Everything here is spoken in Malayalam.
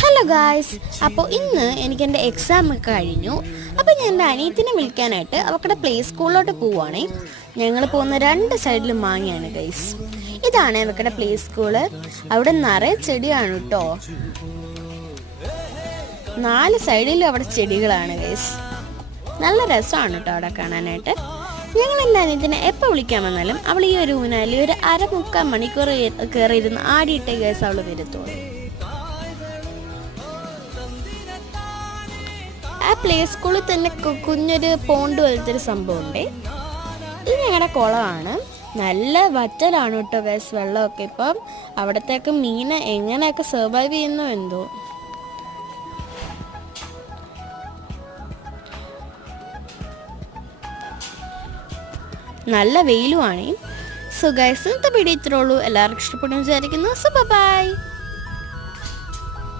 ഹലോ ഗായ്സ് അപ്പോൾ ഇന്ന് എനിക്ക് എന്റെ എക്സാം കഴിഞ്ഞു. അപ്പോൾ ഞാൻ എന്റെ അനിയത്തിനെ വിളിക്കാനായിട്ട് അവക്കടെ പ്ലേ സ്കൂളിലോട്ട് പോവുകയാണേ ഞങ്ങൾ പോകുന്ന രണ്ട് സൈഡിലും മാങ്ങയാണ് ഗൈസ് ഇതാണ് അവക്കടെ പ്ലേ സ്കൂൾ അവിടെ നിറയെ ചെടിയാണ് കേട്ടോ നാല് സൈഡിലും അവിടെ ചെടികളാണ് ഗൈസ് നല്ല രസമാണ് കേട്ടോ അവിടെ കാണാനായിട്ട്. ഞങ്ങൾ എന്റെ അനിയത്തിനെ എപ്പോൾ വിളിക്കാൻ വന്നാലും അവൾ ഈ ഒരു ഊനാലി ഒരു അരമുക്കാൽ മണിക്കൂർ കയറിയിരുന്ന് ആടിയിട്ടേ ഗൈസ് അവൾ വരുത്തുള്ളൂ. ആ പ്ലേ സ്കൂളിൽ തന്നെ കുഞ്ഞൊരു പോണ്ട് പോലത്തെ ഒരു സംഭവമുണ്ട്. ഇത് ഞങ്ങളുടെ കുളമാണ്. നല്ല വറ്റലാണ് കേട്ടോ ഗസ് വെള്ളമൊക്കെ. ഇപ്പം അവിടത്തേക്ക് മീൻ എങ്ങനെയൊക്കെ സർവൈവ് ചെയ്യുന്നു എന്തോ. നല്ല വെയിലുമാണ്. സോ ഗൈസ് ഇന്നത്തെ വീഡിയോ ഇത്രേ ഉള്ളൂ. എല്ലാവർക്കും ഇഷ്ടപ്പെടുന്നു വിചാരിക്കുന്നു. So by